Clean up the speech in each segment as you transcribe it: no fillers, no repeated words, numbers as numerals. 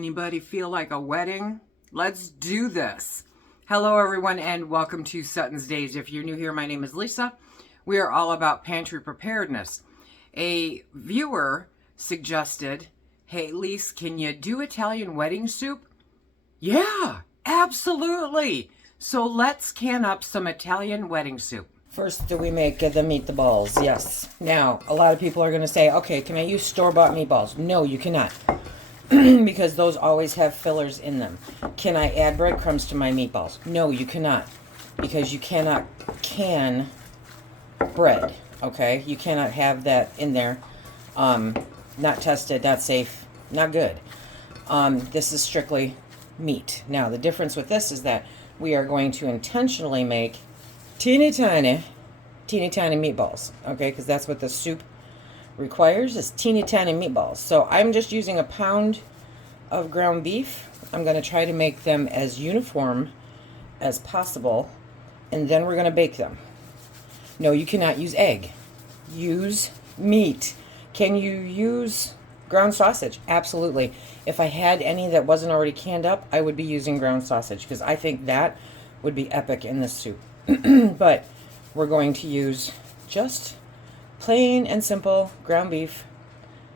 Anybody feel like a wedding? Let's do this. Hello everyone and welcome to SuttonsDaze. If you're new here, my name is Lisa. We are all about pantry preparedness. A viewer suggested, hey Lisa, can you do Italian wedding soup? Yeah, absolutely. So let's can up some Italian wedding soup. First, do we make the meatballs? Yes. Now, a lot of people are going to say, okay, can I use store-bought meatballs? No, you cannot. Because those always have fillers in them. Can I add breadcrumbs to my meatballs? No, you cannot. Because you cannot can bread, okay? You cannot have that in there. Not tested, not safe, not good. This is strictly meat. Now, the difference with this is that we are going to intentionally make teeny tiny meatballs, okay? Because that's what the soup requires, is teeny tiny meatballs. So I'm just using a pound of ground beef. I'm going to try to make them as uniform as possible, and then we're going to bake them. No, you cannot use egg. Use meat. Can you use ground sausage? Absolutely. If I had any that wasn't already canned up, I would be using ground sausage because I think that would be epic in this soup. But we're going to use just plain and simple ground beef,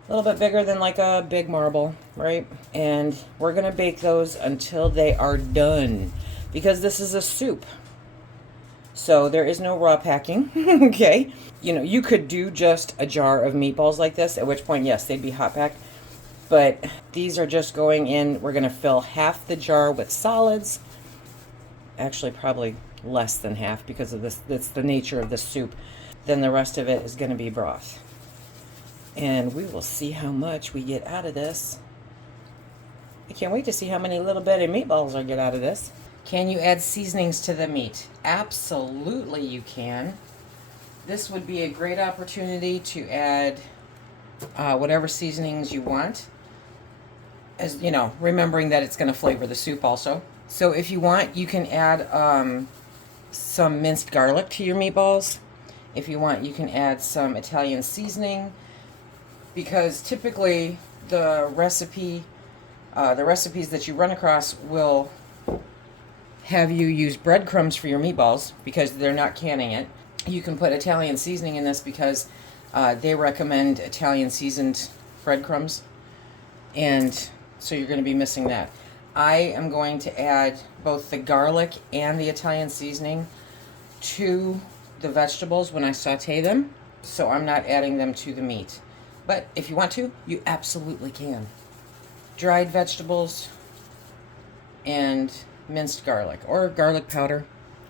a little bit bigger than like a big marble, right? And we're going to bake those until they are done because this is a soup. So there is no raw packing, okay? You know, you could do just a jar of meatballs like this, at which point, yes, they'd be hot packed. But these are just going in. We're going to fill half the jar with solids. Actually, probably less than half because of this. That's the nature of the soup. Then the rest of it is going to be broth. And we will see how much we get out of this. I can't wait to see how many little bitty meatballs I get out of this. Can you add seasonings to the meat? Absolutely you can. This would be a great opportunity to add whatever seasonings you want. As you know, remembering that it's going to flavor the soup also. So if you want, you can add some minced garlic to your meatballs. If you want, you can add some Italian seasoning, because typically the recipes that you run across will have you use breadcrumbs for your meatballs because they're not canning it. You can put Italian seasoning in this because they recommend Italian seasoned breadcrumbs, and so you're going to be missing that. I am going to add both the garlic and the Italian seasoning to the vegetables when I saute them, so I'm not adding them to the meat. But if you want to, you absolutely can. Dried vegetables and minced garlic, or garlic powder.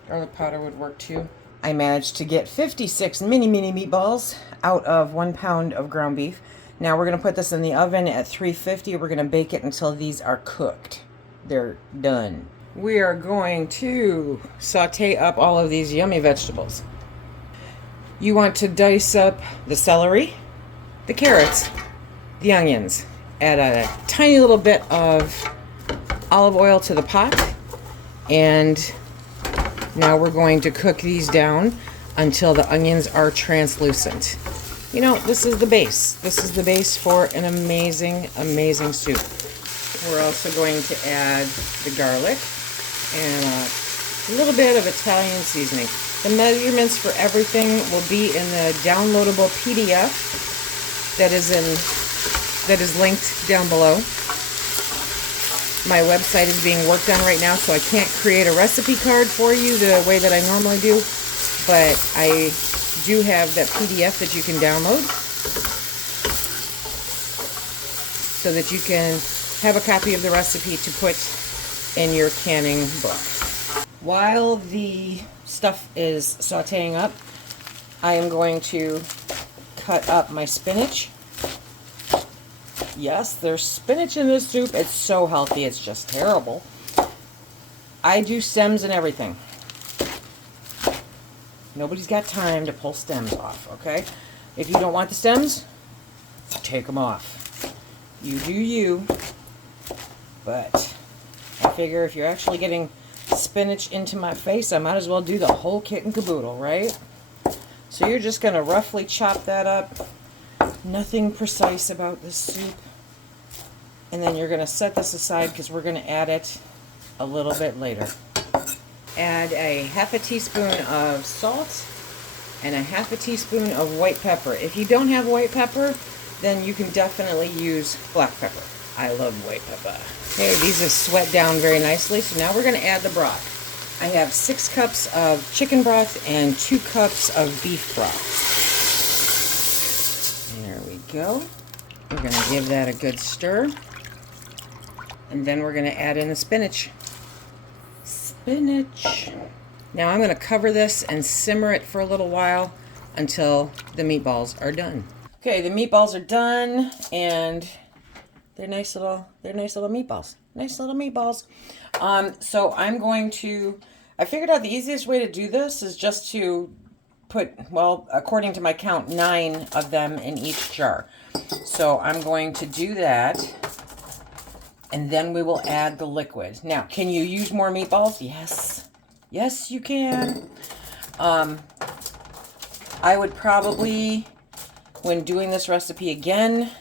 Garlic powder would work too. I managed to get 56 mini meatballs out of 1 pound of ground beef. Now we're going to put this in the oven at 350. We're going to bake it until these are cooked. They're done. We are going to saute up all of these yummy vegetables. You want to dice up the celery, the carrots, the onions. Add a tiny little bit of olive oil to the pot. And now we're going to cook these down until the onions are translucent. You know, this is the base. This is the base for an amazing, amazing soup. We're also going to add the garlic and a little bit of Italian seasoning. The measurements for everything will be in the downloadable PDF that is linked down below. My website is being worked on right now, so I can't create a recipe card for you the way that I normally do, but I do have that PDF that you can download so that you can have a copy of the recipe to put in your canning book. While the stuff is sauteing up, I am going to cut up my spinach. Yes, there's spinach in this soup. It's so healthy, it's just terrible. I do stems and everything. Nobody's got time to pull stems off, okay? If you don't want the stems, take them off. You do you. But I figure if you're actually getting spinach into my face, I might as well do the whole kit and caboodle, right? So you're just going to roughly chop that up. Nothing precise about this soup. And then you're going to set this aside because we're going to add it a little bit later. Add a half a teaspoon of salt and a half a teaspoon of white pepper. If you don't have white pepper, then you can definitely use black pepper. I love white pepper. Okay, these have sweat down very nicely, so now we're going to add the broth. I have 6 cups of chicken broth and 2 cups of beef broth. There we go. We're going to give that a good stir. And then we're going to add in the spinach. Spinach. Now I'm going to cover this and simmer it for a little while until the meatballs are done. Okay, the meatballs are done, and they're nice little meatballs. Nice little meatballs. So I'm going to, I figured out the easiest way to do this is just to put, well, according to my count, 9 of them in each jar. So I'm going to do that, and then we will add the liquid. Now, can you use more meatballs? Yes. Yes, you can. I would probably, when doing this recipe again,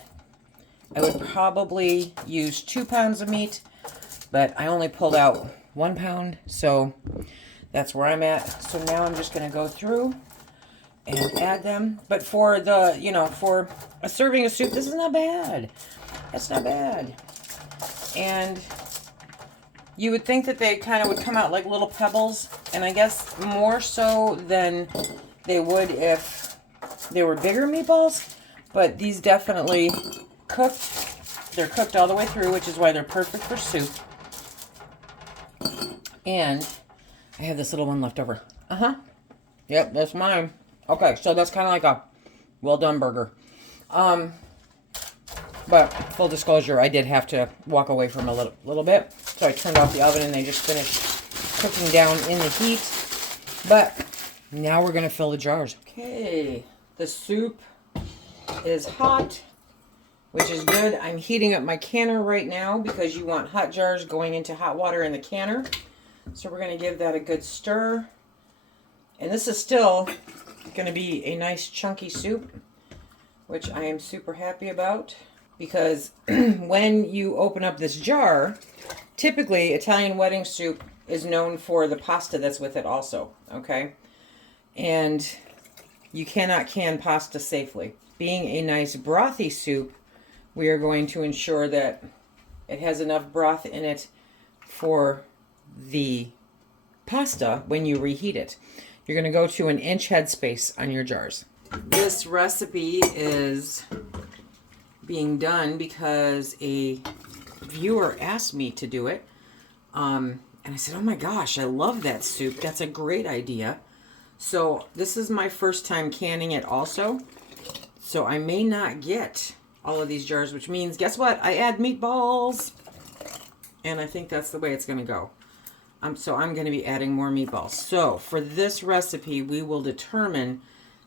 I would probably use 2 pounds of meat, but I only pulled out 1 pound, so that's where I'm at. So now I'm just going to go through and add them. But for the, for a serving of soup, this is not bad. That's not bad. And you would think that they kind of would come out like little pebbles, and I guess more so than they would if they were bigger meatballs, but these definitely cooked. They're cooked all the way through, which is why they're perfect for soup. And I have this little one left over. Yep, that's mine. Okay, so that's kind of like a well done burger. But full disclosure, I did have to walk away from a little bit. So I turned off the oven and they just finished cooking down in the heat. But now we're going to fill the jars. Okay, the soup is hot, which is good. I'm heating up my canner right now because you want hot jars going into hot water in the canner. So we're going to give that a good stir. And this is still going to be a nice chunky soup, which I am super happy about. Because when you open up this jar, typically Italian wedding soup is known for the pasta that's with it also, okay? And you cannot can pasta safely. Being a nice brothy soup, we are going to ensure that it has enough broth in it for the pasta when you reheat it. You're going to go to an inch headspace on your jars. This recipe is being done because a viewer asked me to do it. And I said, oh my gosh, I love that soup. That's a great idea. So this is my first time canning it also. So I may not get all of these jars, which means, guess what? I add meatballs. And I think that's the way it's going to go. So I'm going to be adding more meatballs. So for this recipe, we will determine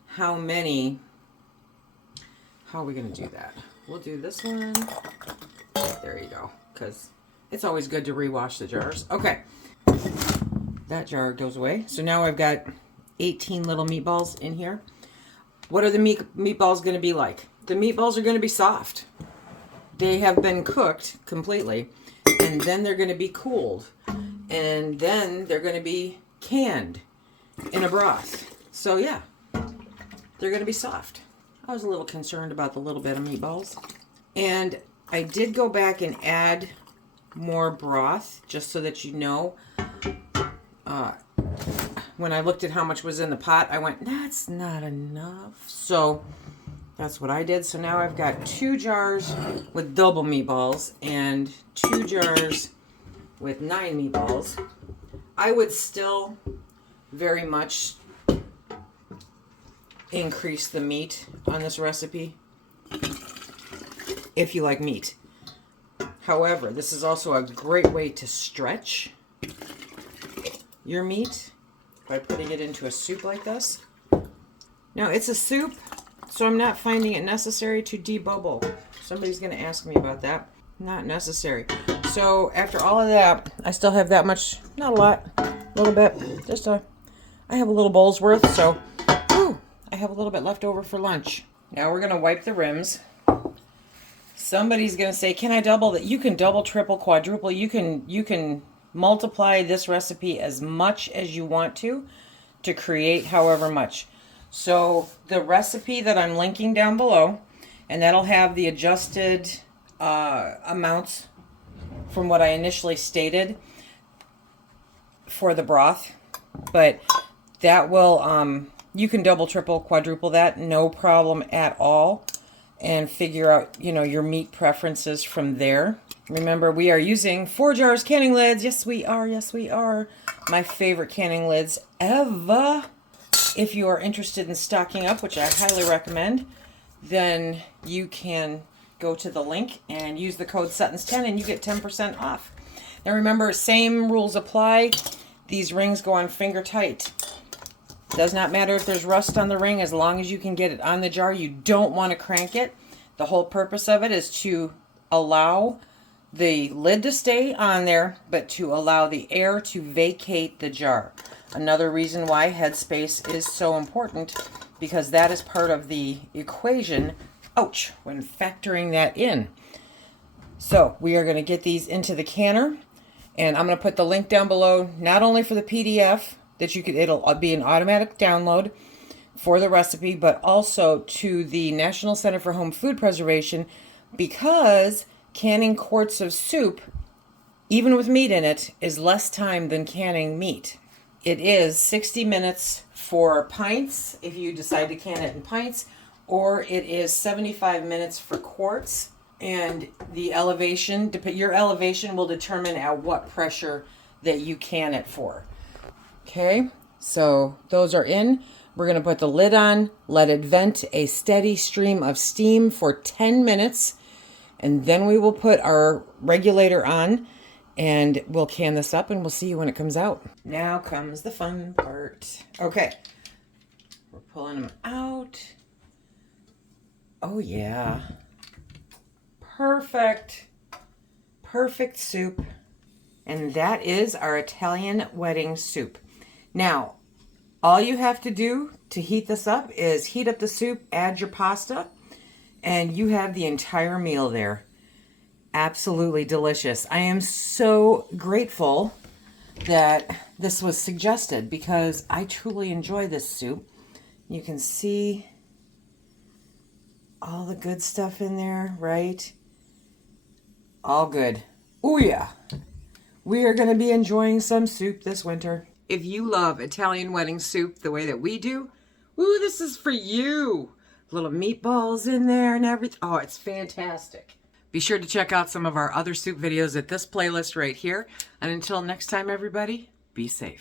how many. How are we going to do that? We'll do this one. There you go. Because it's always good to rewash the jars. Okay. That jar goes away. So now I've got 18 little meatballs in here. What are the meatballs going to be like? The meatballs are going to be soft. They have been cooked completely. And then they're going to be cooled. And then they're going to be canned in a broth. So yeah, they're going to be soft. I was a little concerned about the little bit of meatballs. And I did go back and add more broth, just so that you know. When I looked at how much was in the pot, I went, that's not enough. So that's what I did. So now I've got 2 jars with double meatballs and 2 jars with 9 meatballs. I would still very much increase the meat on this recipe if you like meat. However, this is also a great way to stretch your meat by putting it into a soup like this. Now, it's a soup, so I'm not finding it necessary to debubble. Somebody's going to ask me about that. Not necessary. So after all of that, I still have that much, not a lot, a little bit, I have a little bowl's worth, so I have a little bit left over for lunch. Now we're going to wipe the rims, Somebody's going to say, can I double that? You can double, triple, quadruple. You can multiply this recipe as much as you want to create however much. So the recipe that I'm linking down below, and that'll have the adjusted amounts from what I initially stated for the broth, but that will, you can double, triple, quadruple that, no problem at all, and figure out, you know, your meat preferences from there. Remember, we are using 4 jars canning lids. Yes, we are. Yes, we are. My favorite canning lids ever. If you are interested in stocking up, which I highly recommend, then you can go to the link and use the code SuttonsDaze and you get 10% off. Now remember, same rules apply. These rings go on finger tight. Does not matter if there's rust on the ring, as long as you can get it on the jar. You don't want to crank it. The whole purpose of it is to allow the lid to stay on there, but to allow the air to vacate the jar. Another reason why headspace is so important, because that is part of the equation, ouch, when factoring that in. So we are going to get these into the canner, and I'm going to put the link down below, not only for the PDF, that you could, it'll be an automatic download for the recipe, but also to the National Center for Home Food Preservation, because canning quarts of soup, even with meat in it, is less time than canning meat. It is 60 minutes for pints, if you decide to can it in pints, or it is 75 minutes for quarts. And the elevation, your elevation will determine at what pressure that you can it for. Okay, so those are in. We're going to put the lid on, let it vent a steady stream of steam for 10 minutes, and then we will put our regulator on, and we'll can this up, and we'll see you when it comes out. Now comes the fun part. Okay, we're pulling them out. Oh yeah, perfect, perfect soup. And that is our Italian wedding soup. Now, all you have to do to heat this up is heat up the soup, add your pasta, and you have the entire meal there. Absolutely delicious. I am so grateful that this was suggested, because I truly enjoy this soup. You can see all the good stuff in there, right? All good. Oh yeah. We are going to be enjoying some soup this winter. If you love Italian wedding soup the way that we do, ooh, this is for you. Little meatballs in there and everything. Oh, it's fantastic. Be sure to check out some of our other soup videos at this playlist right here. And until next time, everybody, be safe.